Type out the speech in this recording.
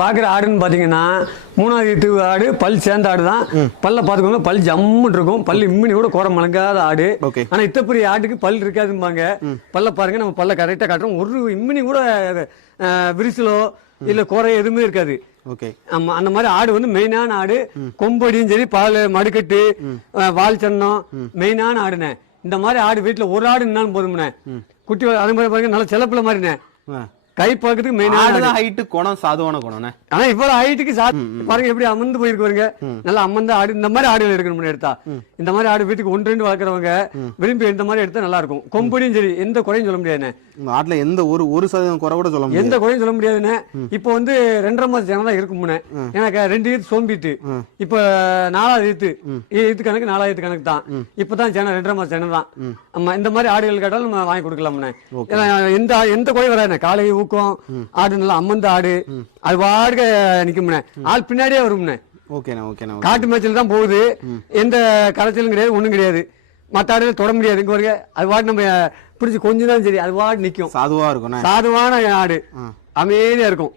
பாக்குற ஆடுன்னு பாத்தீங்கன்னா மூணாவது ஈத்து ஆடு பல் சேர்ந்த ஆடு தான். பல்ல பாத்துக்கோங்க, பல் ஜம்முன்னு இருக்கும். பல் இம்மினி கூட கோரம் மலங்காத ஆடு. ஆனா இத்த பெரிய ஆட்டுக்கு பல் இருக்காதும்பாங்க. பல்ல பாருங்க, நம்ம பல்ல கரெக்டா காட்டுறோம். ஒரு இம்மினி கூட விரிசலோ இல்ல குறை எதுவுமே இருக்காது. ஆமா, அந்த மாதிரி ஆடு வந்து மெயினான ஆடு. கொம்படியும் சரி, பால் மடுக்கட்டு, வால் சன்னம் மெயினான ஆடுனே. இந்த மாதிரி ஆடு வீட்டுல ஒரு ஆடு நின்னாலும் போதும்னே. குட்டி அதே மாதிரி பாருங்க, நல்ல செலப்புல மாதிரினே. கை பார்க்கறதுக்கு மெயினான ஹைட் குணம் சாதுவான குணம்னே. ஆனா இவ்வளவு ஹைட்டுக்கு பாருங்க எப்படி அமர்ந்து போயிருக்கு பாருங்க. நல்லா அமர்ந்த ஆடு. இந்த மாதிரி ஆடுகள் எடுக்கணும் எடுத்தா. இந்த மாதிரி ஆடு வீட்டுக்கு 1-2 வளர்க்குறவங்க விரும்பி இந்த மாதிரி எடுத்தா நல்லா இருக்கும். கொம்படியும் சரி, எந்த குறையும் சொல்ல முடியாதுண்ணே. ஆட்டுல எந்த ஒரு சதவீதம் குறை கூட சொல்ல முடியாது. எந்த குறையும் சொல்ல முடியாதுண்ணே. இப்போ வந்து 2.5 மாசம் ஜனம் தான் இருக்கும்னே. எனக்கு 2 ஈத்து சோம்பிட்டு இப்ப 4வது ஈத்து கணக்கு 4வது ஈத்து கணக்கு தான். இப்பதான் ஜனம் 2.5 மாசம் ஜனம் தான். ஆமா, இந்த மாதிரி ஆடுகள் கேட்டாலும் நம்ம வாங்கி கொடுக்கலாம்ண்ணே. எந்த குறை வராதுண்ணே. காலை ஊக்கம் ஆடு, நல்லா அம்மந்த ஆடு, அது வாடுக நிக்கும்ண்ணே. ஆள் பின்னாடியே வரும்ண்ணே. காட்டு மேய்ச்சல் தான் போகுது. எந்த களைச்சலும் கிடையாது, ஒண்ணும் கிடையாது. மற்ற ஆடுகள் தொட முடியாது. இங்க வருங்க, அது வாடு நம்ம பிடிச்சி கொஞ்சம் தான் சரி, அது வாடு நிக்கும். சாதுவா இருக்கும். சாதுவான ஆடு அமைதியா இருக்கும்.